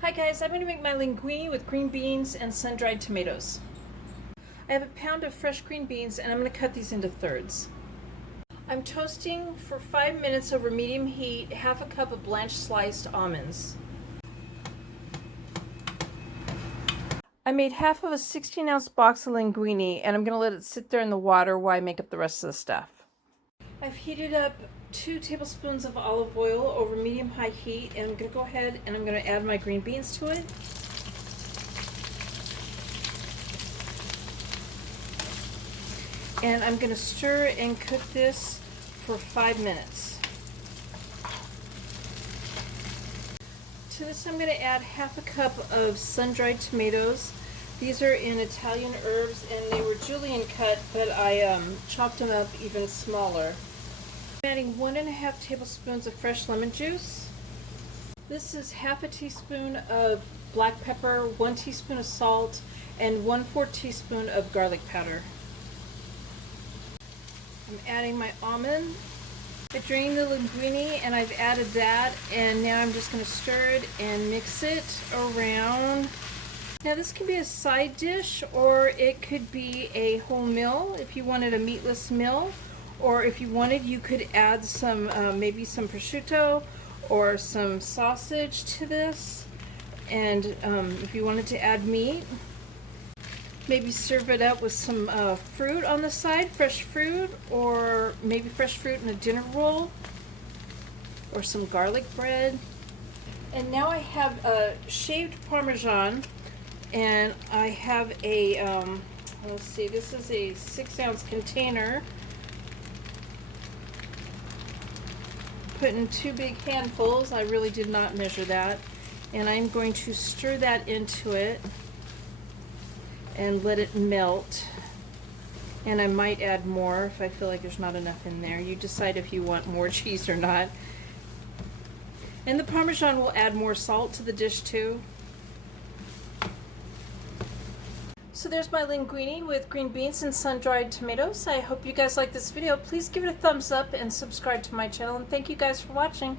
Hi guys, I'm going to make my linguine with green beans and sun-dried tomatoes. I have a pound of fresh green beans and I'm going to cut these into thirds. I'm toasting for 5 minutes over medium heat half a cup of blanched sliced almonds. I made half of a 16-ounce box of linguine and I'm going to let it sit there in the water while I make up the rest of the stuff. I've heated up 2 tablespoons of olive oil over medium-high heat, and I'm going to go ahead and I'm going to add my green beans to it. And I'm going to stir and cook this for 5 minutes. To this I'm going to add half a cup of sun-dried tomatoes. These are in Italian herbs and they were julienne cut, but I chopped them up even smaller. I'm adding 1.5 tablespoons of fresh lemon juice. This is half a teaspoon of black pepper, 1 teaspoon of salt, and 1/4 teaspoon of garlic powder. I'm adding my almond. I drained the linguine and I've added that, and now I'm just going to stir it and mix it around. Now this can be a side dish or it could be a whole meal if you wanted a meatless meal. Or if you wanted, you could add some, maybe some prosciutto or some sausage to this. And if you wanted to add meat, maybe serve it up with some fruit on the side, fresh fruit, or maybe fresh fruit in a dinner roll, or some garlic bread. And now I have shaved Parmesan, and I have a, let's see, this is a 6-ounce container. Put in 2 big handfuls. I really did not measure that. And I'm going to stir that into it and let it melt. And I might add more if I feel like there's not enough in there. You decide if you want more cheese or not. And the Parmesan will add more salt to the dish too. So there's my linguine with green beans and sun-dried tomatoes. I hope you guys like this video. Please give it a thumbs up and subscribe to my channel. And thank you guys for watching.